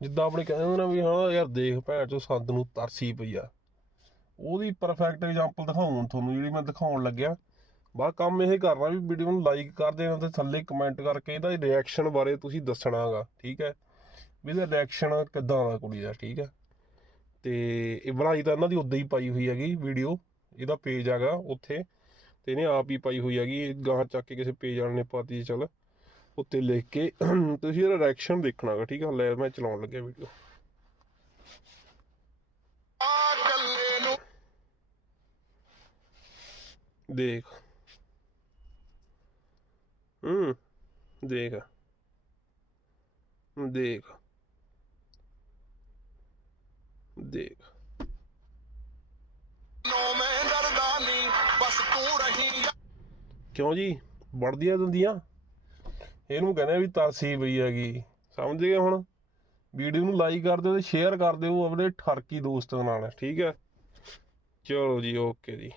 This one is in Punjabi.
ਜਿੱਦਾਂ ਆਪਣੇ ਕਹਿੰਦੇ ਨਾ ਵੀ ਹਾਂ ਯਾਰ ਦੇਖ ਭੈਣ ਚੋ ਸੰਦ ਨੂੰ ਤਰਸੀ ਪਈ ਆ। ਉਹਦੀ ਪਰਫੈਕਟ ਐਗਜ਼ਾਮਪਲ ਦਿਖਾਉਣ ਤੁਹਾਨੂੰ, ਜਿਹੜੀ ਮੈਂ ਦਿਖਾਉਣ ਲੱਗਿਆ। ਬਾ ਕੰਮ ਇਹ ਕਰਨਾ ਵੀ ਵੀਡੀਓ ਨੂੰ ਲਾਈਕ ਕਰ ਦੇਣਾ ਤੇ ਥੱਲੇ ਕਮੈਂਟ ਕਰਕੇ ਇਹਦਾ ਰਿਐਕਸ਼ਨ ਬਾਰੇ ਤੁਸੀਂ ਦੱਸਣਾਗਾ, ਠੀਕ ਹੈ? ਵੀ ਇਹਦਾ ਰਿਐਕਸ਼ਨ ਕਿੱਦਾਂ ਦਾ ਕੁੜੀ ਦਾ, ਠੀਕ ਹੈ? ਤੇ ਇਹ ਬਣਾਈ ਤਾਂ ਇਹਨਾਂ ਦੀ ਉਦਾਂ ਹੀ ਪਾਈ ਹੋਈ ਹੈਗੀ ਵੀਡੀਓ ਇਹਦਾ ਪੇਜ ਹੈਗਾ ਉੱਥੇ, ਤੇ ਇਹਨੇ ਆਪ ਹੀ ਪਾਈ ਹੋਈ ਹੈਗੀ ਇਹ ਗਾਂ ਚੱਕ ਕੇ ਕਿਸੇ ਪੇਜ ਵਾਲੇ ਨੇ ਪਾਤੀ ਚਲ। ਉੱਤੇ ਲਿਖ ਕੇ ਤੁਸੀਂ ਇਹਦਾ ਰਿਐਕਸ਼ਨ ਦੇਖਣਾਗਾ, ਠੀਕ ਹੈ ਲੈ, ਮੈਂ ਚਲਾਉਣ ਲੱਗਿਆ ਵੀਡੀਓ ਦੇਖ। ਹੂੰ, ਦੇਖ। ਦੇਖ। ਦੇਖ। ਕਿਉਂ ਜੀ? ਵੜਦੀਆਂ ਦੰਦੀਆਂ ਇਹਨੂੰ ਕਹਿੰਦੇ ਵੀ ਤਰਸੀ ਪਈ ਹੈਗੀ। ਸਮਝ ਗਏ ਹੁਣ? ਵੀਡੀਓ ਨੂੰ ਲਾਈਕ ਕਰ ਦਿਓ ਤੇ ਸ਼ੇਅਰ ਕਰ ਦਿਓ ਆਪਣੇ ਠਰਕੀ ਦੋਸਤਾਂ ਨਾਲ, ਠੀਕ ਹੈ? ਚਲੋ ਜੀ ਓਕੇ ਜੀ।